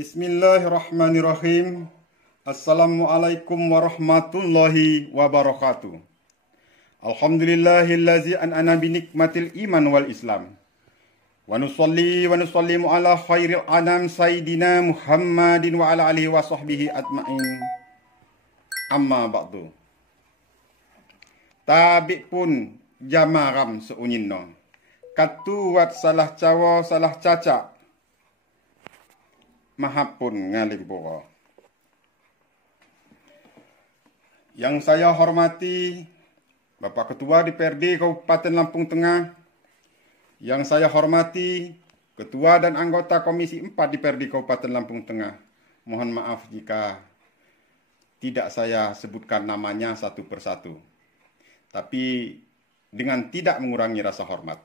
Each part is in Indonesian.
Bismillahirrahmanirrahim. Assalamualaikum warahmatullahi wabarakatuh. Alhamdulillahillazi an'ana binikmatil iman wal islam. Wa nusalli wa nusallimu ala khairil anam sayyidina Muhammadin wa ala alihi wa sahbihi ajma'in. Amma ba'du. Tabi pun jamaram seunyinno. Katuwat salah cawa salah caca. Mahapun ngalimpura. Yang saya hormati Bapak Ketua DPRD Kabupaten Lampung Tengah, yang saya hormati Ketua dan anggota Komisi 4 DPRD Kabupaten Lampung Tengah. Mohon maaf jika tidak saya sebutkan namanya satu persatu, tapi dengan tidak mengurangi rasa hormat.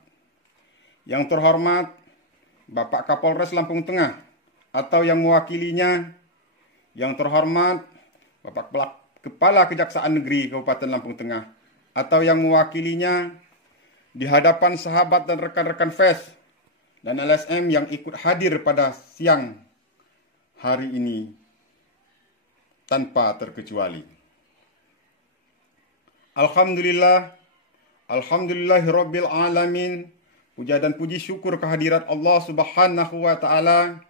Yang terhormat Bapak Kapolres Lampung Tengah atau yang mewakilinya, yang terhormat Bapak Kepala Kejaksaan Negeri Kabupaten Lampung Tengah atau yang mewakilinya, di hadapan sahabat dan rekan-rekan FES dan LSM yang ikut hadir pada siang hari ini tanpa terkecuali. Alhamdulillahirabbil alamin. Puja dan puji syukur kehadirat Allah Subhanahu wa taala,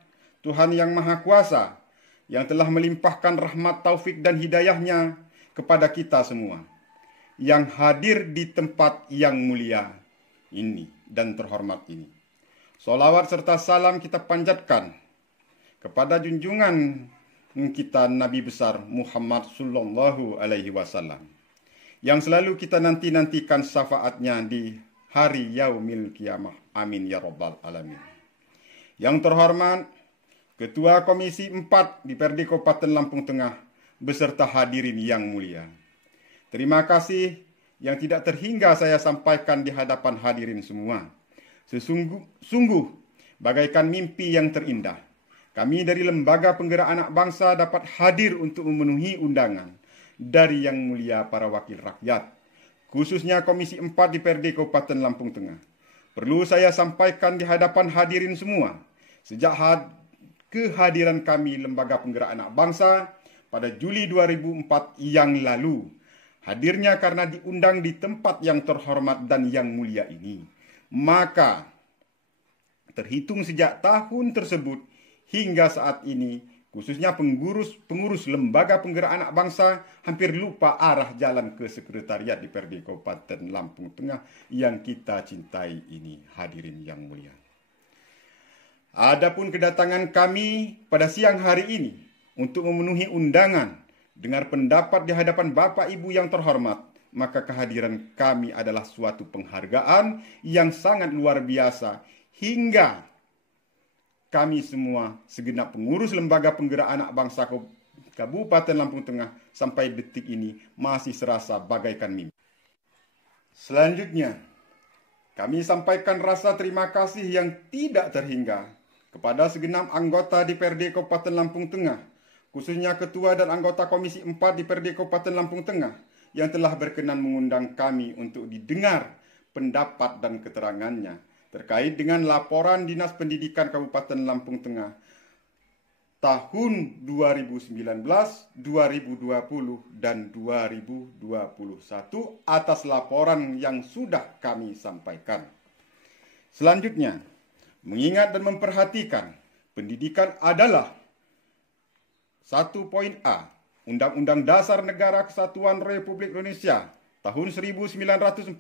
Tuhan yang Maha Kuasa, yang telah melimpahkan rahmat, taufik, dan hidayahnya kepada kita semua, yang hadir di tempat yang mulia ini dan terhormat ini. Sholawat serta salam kita panjatkan kepada junjungan kita Nabi besar Muhammad Sallallahu Alaihi Wasallam, yang selalu kita nantikan syafaatnya di hari yaumil kiamah. Amin ya rabbal alamin. Yang terhormat Ketua Komisi 4 DPRD Kabupaten Lampung Tengah beserta hadirin yang mulia. Terima kasih yang tidak terhingga saya sampaikan di hadapan hadirin semua. Sungguh bagaikan mimpi yang terindah. Kami dari Lembaga Penggerak Anak Bangsa dapat hadir untuk memenuhi undangan dari yang mulia para wakil rakyat, khususnya Komisi 4 DPRD Kabupaten Lampung Tengah. Perlu saya sampaikan di hadapan hadirin semua, sejak kehadiran kami Lembaga Penggerak Anak Bangsa pada Juli 2004 yang lalu, hadirnya karena diundang di tempat yang terhormat dan yang mulia ini, maka terhitung sejak tahun tersebut hingga saat ini, khususnya pengurus Lembaga Penggerak Anak Bangsa hampir lupa arah jalan ke Sekretariat DPRD Kabupaten Lampung Tengah yang kita cintai ini, hadirin yang mulia. Adapun kedatangan kami pada siang hari ini untuk memenuhi undangan, dengar pendapat di hadapan Bapak Ibu yang terhormat, maka kehadiran kami adalah suatu penghargaan yang sangat luar biasa, hingga kami semua segenap pengurus Lembaga Penggerak Anak Bangsa Kabupaten Lampung Tengah sampai detik ini masih serasa bagaikan mimpi. Selanjutnya, kami sampaikan rasa terima kasih yang tidak terhingga kepada segenap anggota DPRD Kabupaten Lampung Tengah, khususnya Ketua dan anggota Komisi 4 DPRD Kabupaten Lampung Tengah, yang telah berkenan mengundang kami untuk didengar pendapat dan keterangannya terkait dengan laporan Dinas Pendidikan Kabupaten Lampung Tengah tahun 2019, 2020, dan 2021 atas laporan yang sudah kami sampaikan. Selanjutnya, mengingat dan memperhatikan pendidikan adalah 1 poin A Undang-Undang Dasar Negara Kesatuan Republik Indonesia tahun 1945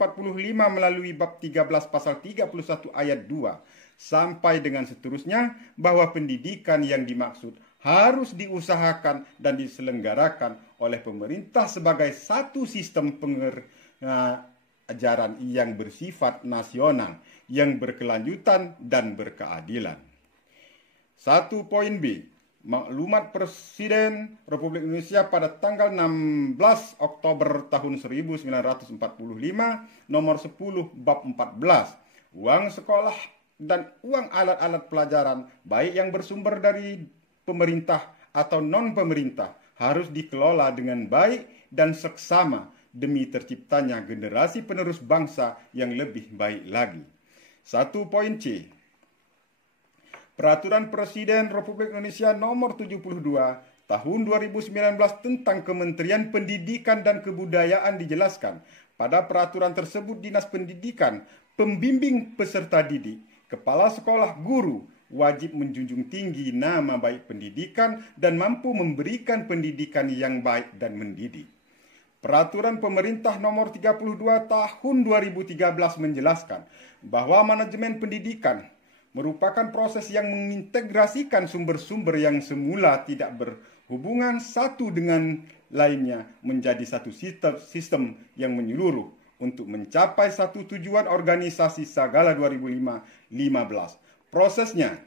melalui bab 13 pasal 31 ayat 2 sampai dengan seterusnya, bahwa pendidikan yang dimaksud harus diusahakan dan diselenggarakan oleh pemerintah sebagai satu sistem ajaran yang bersifat nasional, yang berkelanjutan dan berkeadilan. 1 poin B. Maklumat Presiden Republik Indonesia pada tanggal 16 Oktober tahun 1945 nomor 10 bab 14. Uang sekolah dan uang alat-alat pelajaran, baik yang bersumber dari pemerintah atau non-pemerintah, harus dikelola dengan baik dan seksama demi terciptanya generasi penerus bangsa yang lebih baik lagi. 1 poin C. Peraturan Presiden Republik Indonesia Nomor 72 Tahun 2019 tentang Kementerian Pendidikan dan Kebudayaan dijelaskan, pada peraturan tersebut Dinas Pendidikan, pembimbing peserta didik, kepala sekolah, guru wajib menjunjung tinggi nama baik pendidikan dan mampu memberikan pendidikan yang baik dan mendidik. Peraturan Pemerintah Nomor 32 Tahun 2013 menjelaskan bahwa manajemen pendidikan merupakan proses yang mengintegrasikan sumber-sumber yang semula tidak berhubungan satu dengan lainnya menjadi satu sistem yang menyeluruh untuk mencapai satu tujuan organisasi Sagala 2015. Prosesnya,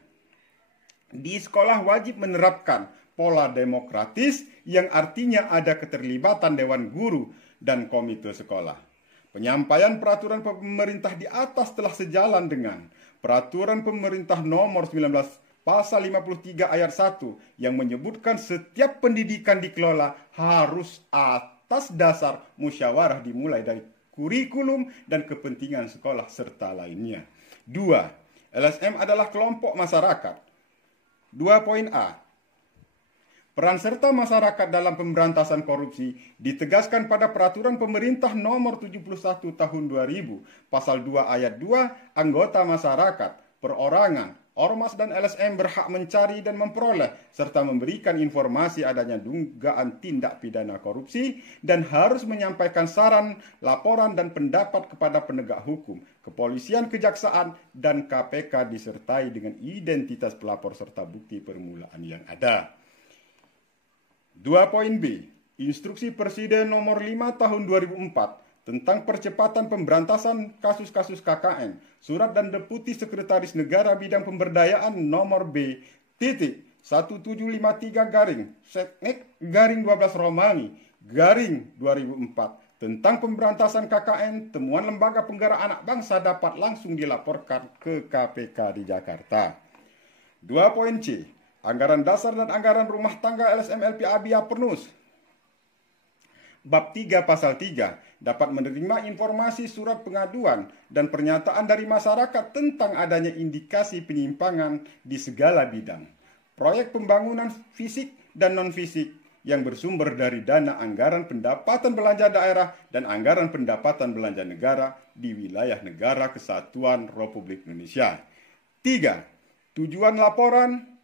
di sekolah wajib menerapkan pola demokratis yang artinya ada keterlibatan Dewan Guru dan komite sekolah. Penyampaian peraturan pemerintah di atas telah sejalan dengan Peraturan Pemerintah Nomor 19 Pasal 53 Ayat 1 yang menyebutkan setiap pendidikan dikelola harus atas dasar musyawarah dimulai dari kurikulum dan kepentingan sekolah serta lainnya. 2. LSM adalah kelompok masyarakat. 2.a. Peran serta masyarakat dalam pemberantasan korupsi ditegaskan pada Peraturan Pemerintah Nomor 71 Tahun 2000, Pasal 2 Ayat 2, anggota masyarakat, perorangan, ormas dan LSM berhak mencari dan memperoleh serta memberikan informasi adanya dugaan tindak pidana korupsi dan harus menyampaikan saran, laporan dan pendapat kepada penegak hukum, kepolisian, kejaksaan, dan KPK disertai dengan identitas pelapor serta bukti permulaan yang ada. 2.b. Instruksi Presiden Nomor 5 Tahun 2004 tentang percepatan pemberantasan kasus-kasus KKN, Surat dan Deputi Sekretaris Negara Bidang Pemberdayaan Nomor B, 1753 garing, Seknek garing 12 Romawi, garing 2004, tentang pemberantasan KKN, temuan Lembaga Penggerak Anak Bangsa dapat langsung dilaporkan ke KPK di Jakarta. 2.c. Anggaran dasar dan anggaran rumah tangga LSM LPAB Apernus. Bab 3 Pasal 3 dapat menerima informasi surat pengaduan dan pernyataan dari masyarakat tentang adanya indikasi penyimpangan di segala bidang. Proyek pembangunan fisik dan non-fisik yang bersumber dari dana anggaran pendapatan belanja daerah dan anggaran pendapatan belanja negara di wilayah negara kesatuan Republik Indonesia. 3. Tujuan laporan.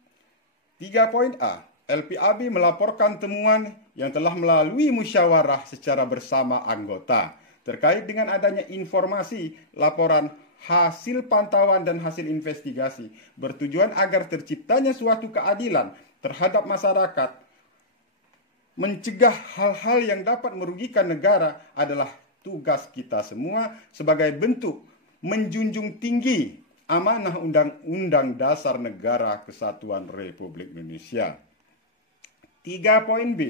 3.a. LPAB melaporkan temuan yang telah melalui musyawarah secara bersama anggota terkait dengan adanya informasi, laporan, hasil pantauan dan hasil investigasi bertujuan agar terciptanya suatu keadilan terhadap masyarakat. Mencegah hal-hal yang dapat merugikan negara adalah tugas kita semua sebagai bentuk menjunjung tinggi amanah Undang-Undang Dasar Negara Kesatuan Republik Indonesia. 3.b.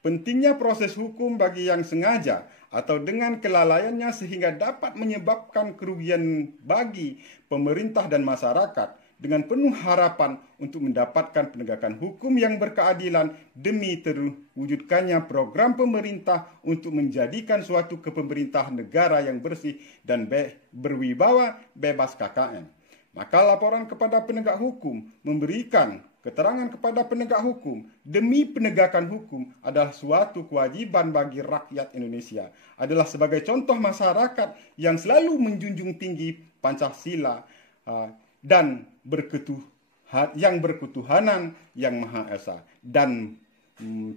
Pentingnya proses hukum bagi yang sengaja atau dengan kelalaiannya sehingga dapat menyebabkan kerugian bagi pemerintah dan masyarakat dengan penuh harapan untuk mendapatkan penegakan hukum yang berkeadilan demi terwujudkannya program pemerintah untuk menjadikan suatu kepemerintahan negara yang bersih dan berwibawa bebas KKN. Maka laporan kepada penegak hukum, memberikan keterangan kepada penegak hukum demi penegakan hukum adalah suatu kewajiban bagi rakyat Indonesia, adalah sebagai contoh masyarakat yang selalu menjunjung tinggi Pancasila dan yang berketuhanan yang Maha Esa dan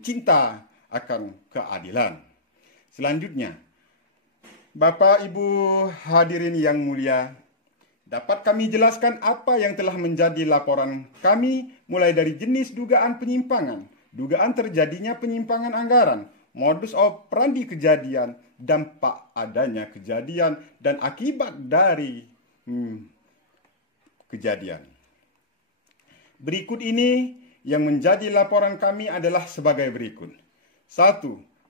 cinta akan keadilan. Selanjutnya, Bapak Ibu hadirin yang mulia, dapat kami jelaskan apa yang telah menjadi laporan kami mulai dari jenis dugaan penyimpangan, dugaan terjadinya penyimpangan anggaran, modus operandi kejadian, dampak adanya kejadian, dan akibat dari kejadian. Berikut ini yang menjadi laporan kami adalah sebagai berikut. 1.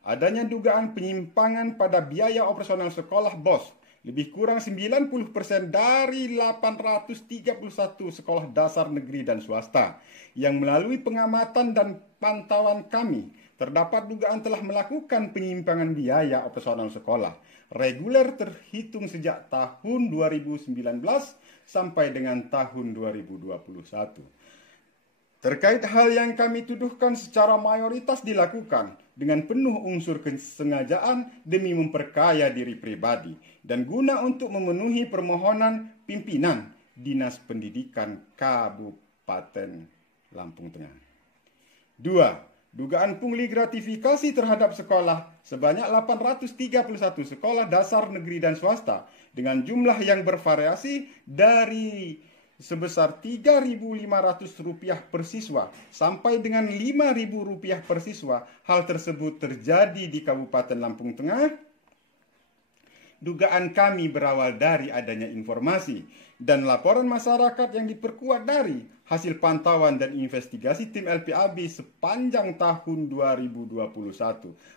Adanya dugaan penyimpangan pada biaya operasional sekolah BOS lebih kurang 90% dari 831 sekolah dasar negeri dan swasta yang melalui pengamatan dan pantauan kami terdapat dugaan telah melakukan penyimpangan biaya operasional sekolah reguler terhitung sejak tahun 2019 sampai dengan tahun 2021. Terkait hal yang kami tuduhkan secara mayoritas dilakukan dengan penuh unsur kesengajaan demi memperkaya diri pribadi dan guna untuk memenuhi permohonan pimpinan Dinas Pendidikan Kabupaten Lampung Tengah. 2. Dugaan pungli gratifikasi terhadap sekolah sebanyak 831 sekolah dasar negeri dan swasta dengan jumlah yang bervariasi dari sebesar Rp3.500 per siswa sampai dengan Rp5.000 per siswa. Hal tersebut terjadi di Kabupaten Lampung Tengah. Dugaan kami berawal dari adanya informasi dan laporan masyarakat yang diperkuat dari hasil pantauan dan investigasi tim LPAB sepanjang tahun 2021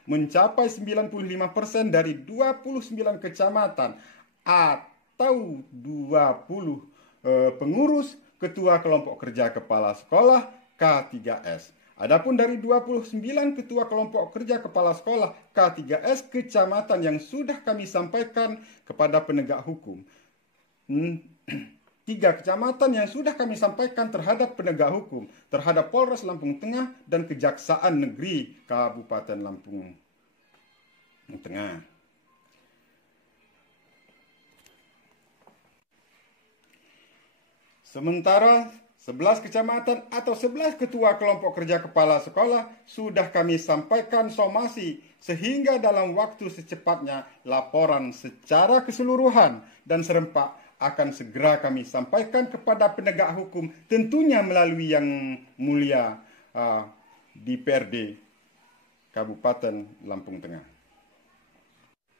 mencapai 95% dari 29 kecamatan atau 20 pengurus ketua kelompok kerja kepala sekolah K3S. Adapun dari 29 ketua kelompok kerja kepala sekolah K3S kecamatan yang sudah kami sampaikan kepada penegak hukum, 3 kecamatan yang sudah kami sampaikan terhadap penegak hukum, terhadap Polres Lampung Tengah dan Kejaksaan Negeri Kabupaten Lampung Tengah. Sementara 11 kecamatan atau 11 ketua kelompok kerja kepala sekolah sudah kami sampaikan somasi sehingga dalam waktu secepatnya laporan secara keseluruhan dan serempak akan segera kami sampaikan kepada penegak hukum, tentunya melalui yang mulia DPRD Kabupaten Lampung Tengah.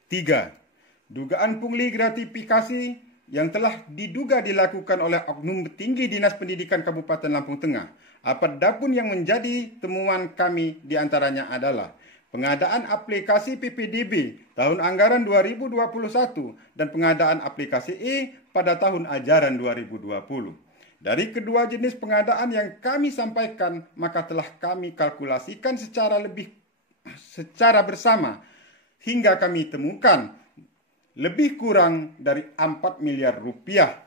3. Dugaan pungli gratifikasi yang telah diduga dilakukan oleh oknum petinggi Dinas Pendidikan Kabupaten Lampung Tengah. Apapun yang menjadi temuan kami diantaranya adalah pengadaan aplikasi PPDB tahun anggaran 2021 dan pengadaan aplikasi E pada tahun ajaran 2020. Dari kedua jenis pengadaan yang kami sampaikan, maka telah kami kalkulasikan secara bersama hingga kami temukan lebih kurang dari 4 miliar rupiah.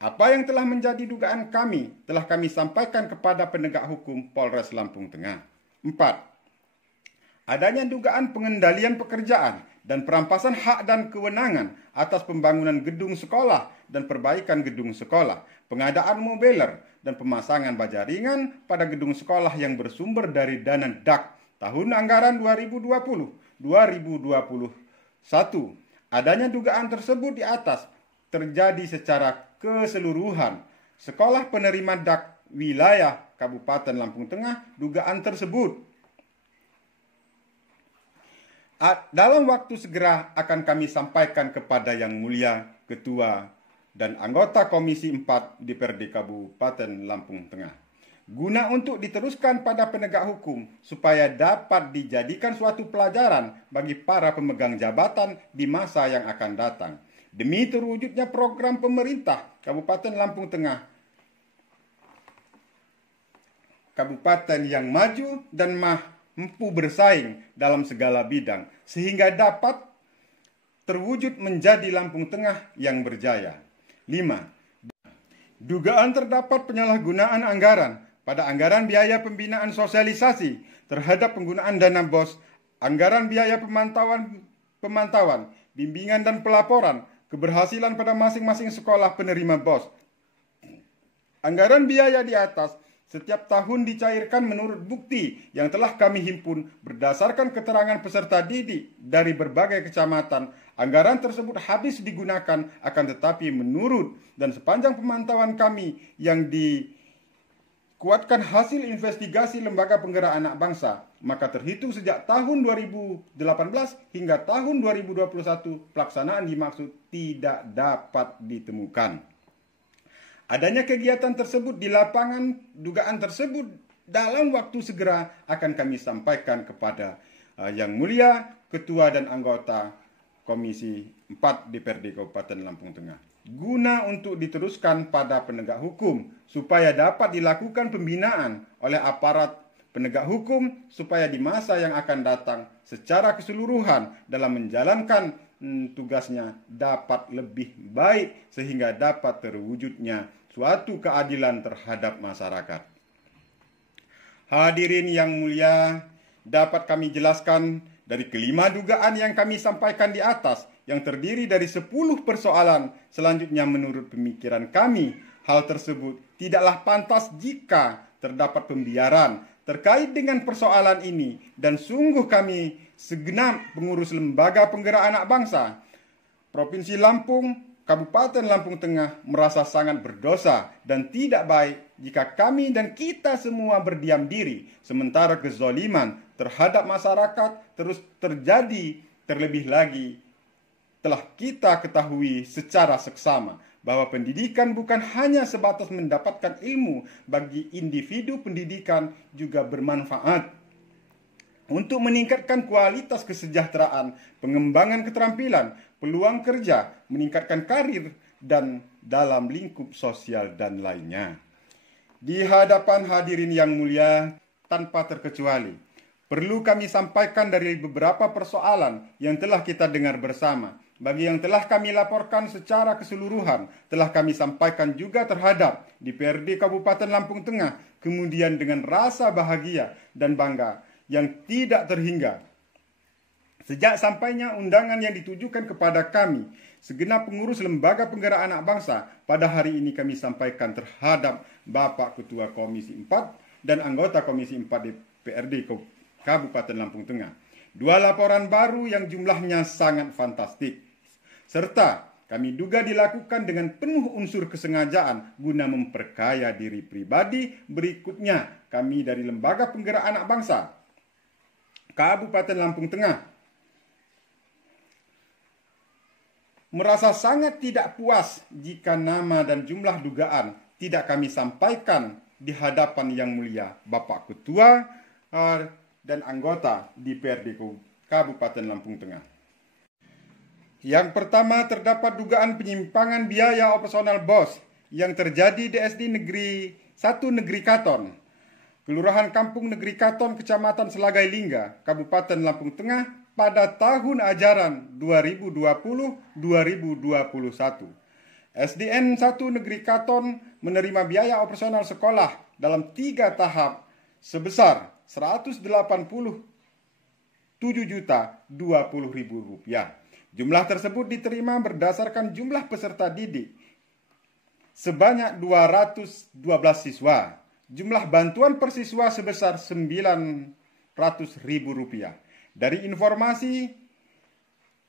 Apa yang telah menjadi dugaan kami telah kami sampaikan kepada penegak hukum Polres Lampung Tengah. 4. Adanya dugaan pengendalian pekerjaan dan perampasan hak dan kewenangan atas pembangunan gedung sekolah dan perbaikan gedung sekolah, pengadaan mobeler dan pemasangan baja ringan pada gedung sekolah yang bersumber dari dana DAK tahun anggaran 2020-2021. Adanya dugaan tersebut di atas terjadi secara keseluruhan sekolah penerima DAK wilayah Kabupaten Lampung Tengah. Dugaan tersebut dalam waktu segera akan kami sampaikan kepada Yang Mulia Ketua dan anggota Komisi 4 DPRD Kabupaten Lampung Tengah, guna untuk diteruskan pada penegak hukum supaya dapat dijadikan suatu pelajaran bagi para pemegang jabatan di masa yang akan datang. Demi terwujudnya program pemerintah Kabupaten Lampung Tengah, kabupaten yang maju dan mampu bersaing dalam segala bidang, sehingga dapat terwujud menjadi Lampung Tengah yang berjaya. 5. Dugaan terdapat penyalahgunaan anggaran pada anggaran biaya pembinaan sosialisasi terhadap penggunaan dana BOS, anggaran biaya pemantauan, bimbingan dan pelaporan keberhasilan pada masing-masing sekolah penerima BOS. Anggaran biaya di atas setiap tahun dicairkan menurut bukti yang telah kami himpun berdasarkan keterangan peserta didik dari berbagai kecamatan. Anggaran tersebut habis digunakan, akan tetapi menurut dan sepanjang pemantauan kami yang dikuatkan hasil investigasi Lembaga Penggerak Anak Bangsa, maka terhitung sejak tahun 2018 hingga tahun 2021 pelaksanaan dimaksud tidak dapat ditemukan. Adanya kegiatan tersebut di lapangan, dugaan tersebut dalam waktu segera akan kami sampaikan kepada Yang Mulia Ketua dan anggota Komisi 4 DPRD Kabupaten Lampung Tengah, guna untuk diteruskan pada penegak hukum supaya dapat dilakukan pembinaan oleh aparat penegak hukum supaya di masa yang akan datang secara keseluruhan dalam menjalankan tugasnya dapat lebih baik sehingga dapat terwujudnya suatu keadilan terhadap masyarakat. Hadirin yang mulia, dapat kami jelaskan dari kelima dugaan yang kami sampaikan di atas yang terdiri dari 10 persoalan. Selanjutnya menurut pemikiran kami, hal tersebut tidaklah pantas jika terdapat pembiaran terkait dengan persoalan ini dan sungguh kami segenap pengurus Lembaga Penggerak Anak Bangsa Provinsi Lampung, Kabupaten Lampung Tengah merasa sangat berdosa dan tidak baik jika kami dan kita semua berdiam diri sementara kezaliman terhadap masyarakat terus terjadi. Terlebih lagi telah kita ketahui secara seksama bahwa pendidikan bukan hanya sebatas mendapatkan ilmu, bagi individu pendidikan juga bermanfaat untuk meningkatkan kualitas kesejahteraan, pengembangan keterampilan, peluang kerja, meningkatkan karir, dan dalam lingkup sosial dan lainnya. Di hadapan hadirin yang mulia, tanpa terkecuali, perlu kami sampaikan dari beberapa persoalan yang telah kita dengar bersama. Bagi yang telah kami laporkan secara keseluruhan, telah kami sampaikan juga terhadap DPRD Kabupaten Lampung Tengah, kemudian dengan rasa bahagia dan bangga yang tidak terhingga. Sejak sampainya undangan yang ditujukan kepada kami, segenap pengurus Lembaga Penggerak Anak Bangsa, pada hari ini kami sampaikan terhadap Bapak Ketua Komisi 4 dan anggota Komisi 4 DPRD Kabupaten Lampung Tengah. 2 laporan baru yang jumlahnya sangat fantastik, serta kami duga dilakukan dengan penuh unsur kesengajaan guna memperkaya diri pribadi. Berikutnya, kami dari Lembaga Penggerak Anak Bangsa Kabupaten Lampung Tengah merasa sangat tidak puas jika nama dan jumlah dugaan tidak kami sampaikan di hadapan yang mulia Bapak Ketua dan anggota DPRD Kabupaten Lampung Tengah. Yang pertama, terdapat dugaan penyimpangan biaya operasional BOS yang terjadi di SD Negeri 1 Negeri Katon, Kelurahan Kampung Negeri Katon, Kecamatan Selagai Lingga, Kabupaten Lampung Tengah pada tahun ajaran 2020-2021. SDN 1 Negeri Katon menerima biaya operasional sekolah dalam 3 tahap sebesar Rp187.020.000. Jumlah tersebut diterima berdasarkan jumlah peserta didik sebanyak 212 siswa. Jumlah bantuan per siswa sebesar Rp900.000. Dari informasi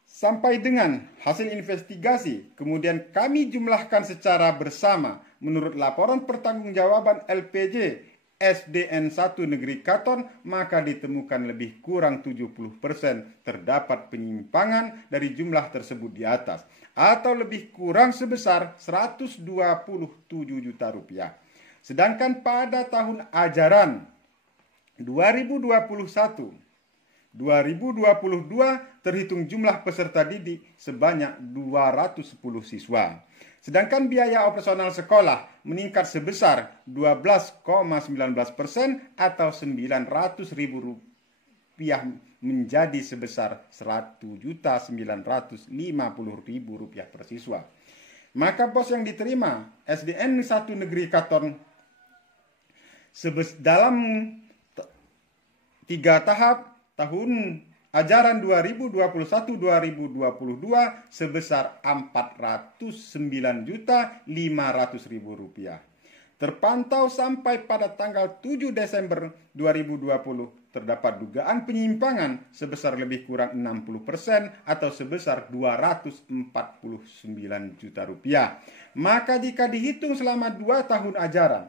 sampai dengan hasil investigasi, kemudian kami jumlahkan secara bersama menurut laporan pertanggungjawaban LPJ SDN 1 Negeri Katon, maka ditemukan lebih kurang 70% terdapat penyimpangan dari jumlah tersebut di atas, atau lebih kurang sebesar Rp127 juta. Sedangkan pada tahun ajaran 2021-2022 terhitung jumlah peserta didik sebanyak 210 siswa. Sedangkan biaya operasional sekolah meningkat sebesar 12,19% atau Rp900.000 menjadi sebesar Rp1.950.000 per siswa. Maka BOS yang diterima SDN 1 Negeri Katon dalam 3 tahap tahun ajaran 2021-2022 sebesar Rp409.500.000. Terpantau sampai pada tanggal 7 Desember 2020 terdapat dugaan penyimpangan sebesar lebih kurang 60% atau sebesar Rp249 juta. Maka jika dihitung selama 2 tahun ajaran,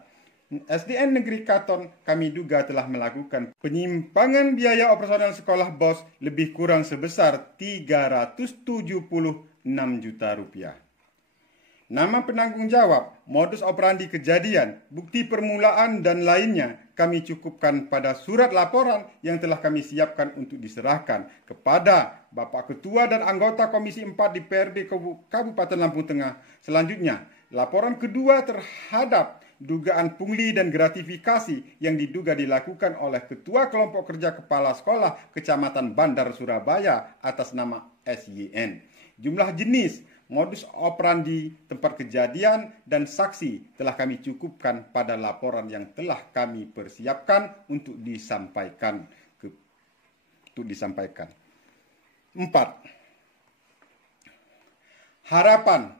SDN Negeri Katon kami duga telah melakukan penyimpangan biaya operasional sekolah BOS lebih kurang sebesar Rp376 juta. Nama penanggung jawab, modus operandi kejadian, bukti permulaan dan lainnya kami cukupkan pada surat laporan yang telah kami siapkan untuk diserahkan kepada Bapak Ketua dan anggota Komisi 4 DPRD Kabupaten Lampung Tengah. Selanjutnya, laporan kedua terhadap dugaan pungli dan gratifikasi yang diduga dilakukan oleh Ketua Kelompok Kerja Kepala Sekolah Kecamatan Bandar Surabaya atas nama SYN. Jumlah jenis, modus operandi, tempat kejadian, dan saksi telah kami cukupkan pada laporan yang telah kami persiapkan untuk disampaikan. 4. Harapan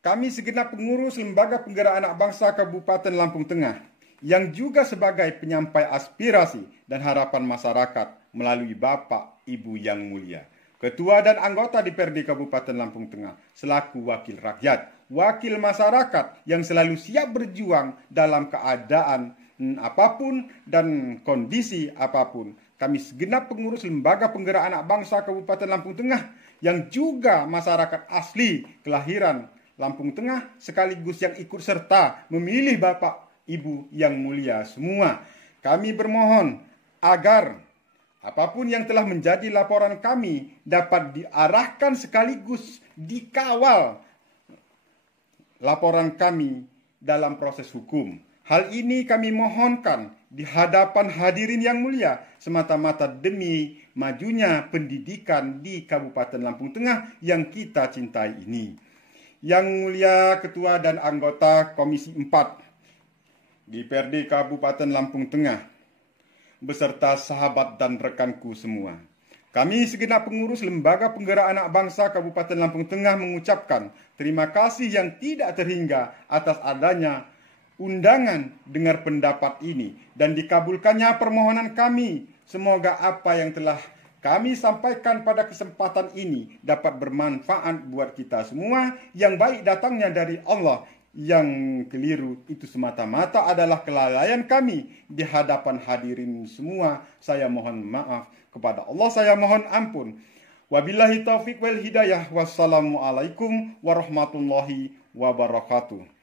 kami segenap pengurus Lembaga Penggerak Anak Bangsa Kabupaten Lampung Tengah yang juga sebagai penyampai aspirasi dan harapan masyarakat melalui Bapak Ibu yang mulia, Ketua dan anggota DPRD Kabupaten Lampung Tengah selaku wakil rakyat, wakil masyarakat yang selalu siap berjuang dalam keadaan apapun dan kondisi apapun. Kami segenap pengurus Lembaga Penggerak Anak Bangsa Kabupaten Lampung Tengah yang juga masyarakat asli kelahiran Lampung Tengah sekaligus yang ikut serta memilih Bapak Ibu yang mulia semua. Kami bermohon agar apapun yang telah menjadi laporan kami dapat diarahkan sekaligus dikawal laporan kami dalam proses hukum. Hal ini kami mohonkan di hadapan hadirin yang mulia semata-mata demi majunya pendidikan di Kabupaten Lampung Tengah yang kita cintai ini. Yang mulia Ketua dan anggota Komisi 4 DPRD Kabupaten Lampung Tengah beserta sahabat dan rekanku semua. Kami segenap pengurus Lembaga Penggerak Anak Bangsa Kabupaten Lampung Tengah mengucapkan terima kasih yang tidak terhingga atas adanya undangan dengar pendapat ini dan dikabulkannya permohonan kami. Semoga apa yang telah kami sampaikan pada kesempatan ini dapat bermanfaat buat kita semua. Yang baik datangnya dari Allah, yang keliru itu semata-mata adalah kelalaian kami di hadapan hadirin semua. Saya mohon maaf kepada Allah, saya mohon ampun. Wabillahi taufiq wal hidayah. Wassalamualaikum warahmatullahi wabarakatuh.